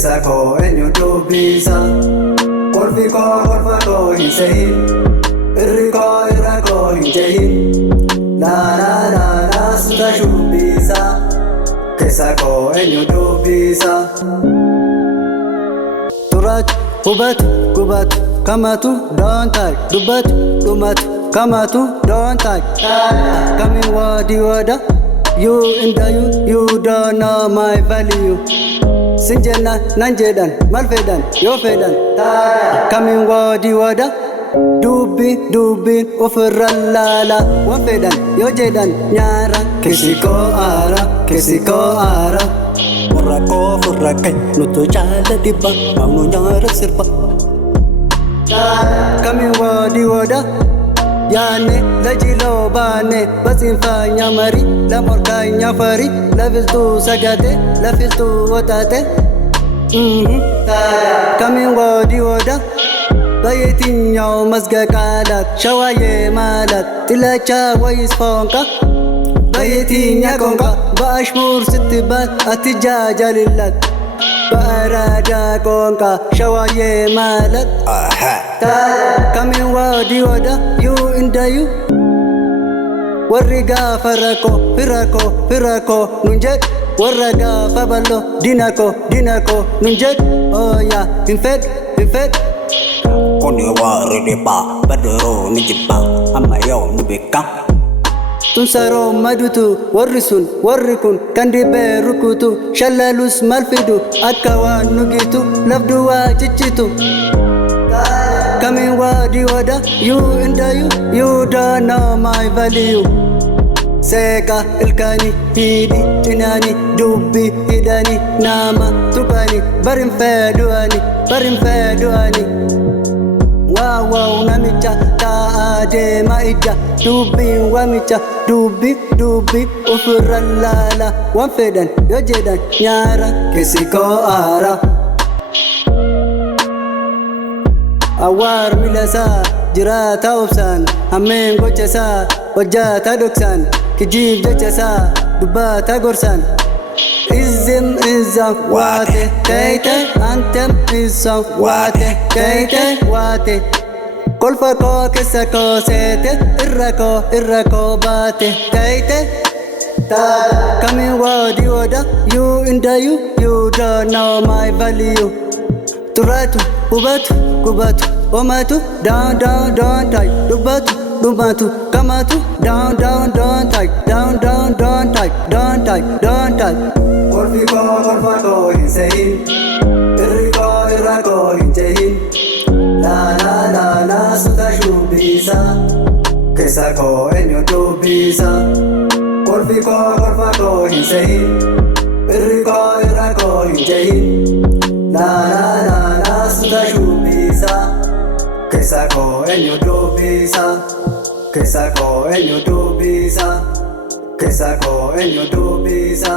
keessa koo eenyu dubbisa. Kolfi koo kolfa koo hin sehin, irri koo irra koo hin jehin. La suta shubbisa, keessa koo eenyu dubbisa. Turach hubatu gubatu kamatu don't touch, dubbatu dhumatu kamatu don't touch. Coming wadi wada, you in the you don't know my value. Sinjena nanjedan malfedan yo fedan. Coming wadi wada, dubi ofrallala wafedan yo jedan nyara. Kesiko ara Murako furakai nuto jala diba mau nyara sirpa. Coming wadi wada, Yane la jilo bane basin fanya mari la morkanya fari la filtu sagate la filtu wotate. Coming wadi wada, bayetinyao masga kalat shawaye malat tilacha wais fonka. Bayetinya konka baashmur sittibat atijajalillat Barada konka shawaye malat. Coming wadi wada, you in the you. Warriga firako nunjet. Warraga fabalo dinako nunjet. Oh yeah, infed. Koni wari depa badoro nijipa amayo nubeka. Tunsaro madutu warrikun kandibe rukutu shalalus malfidu akawa nugitu labduwa chichitu. Coming wadi wada, you in the you don't know my value. Seka ilkani hidi inani dubbi hidani nama tukani barin feduani. Wow namicha taade maija dubbi wamicha dubbi ufurallala wanfedan yo jedan nyara. Kesiko ara awar milasa jirata obsan amen gochasa wajata doksan kijib jechasa dubata gorsan. Izim wate teite antem izam wate teite wate. Kolfa ko kesa ko sete irra ko bate teite. Coming wadi wada, you in the you don't know my value. Turatu hubatu gubatu omatu down don't touch. Dubbatu dhumatu kamatu down don't touch. Don't touch. Kolfi koo kolfa koo hin sehin, irri koo irra koo hin jehin. La suta shubbisa, keessa koo eenyu dubbisa. Kolfi koo kolfa koo hin sehin, irri koo irra koo hin jehin. La suta shubbisa, keessa koo eenyu dubbisa. Keessa koo eenyu dubbisa.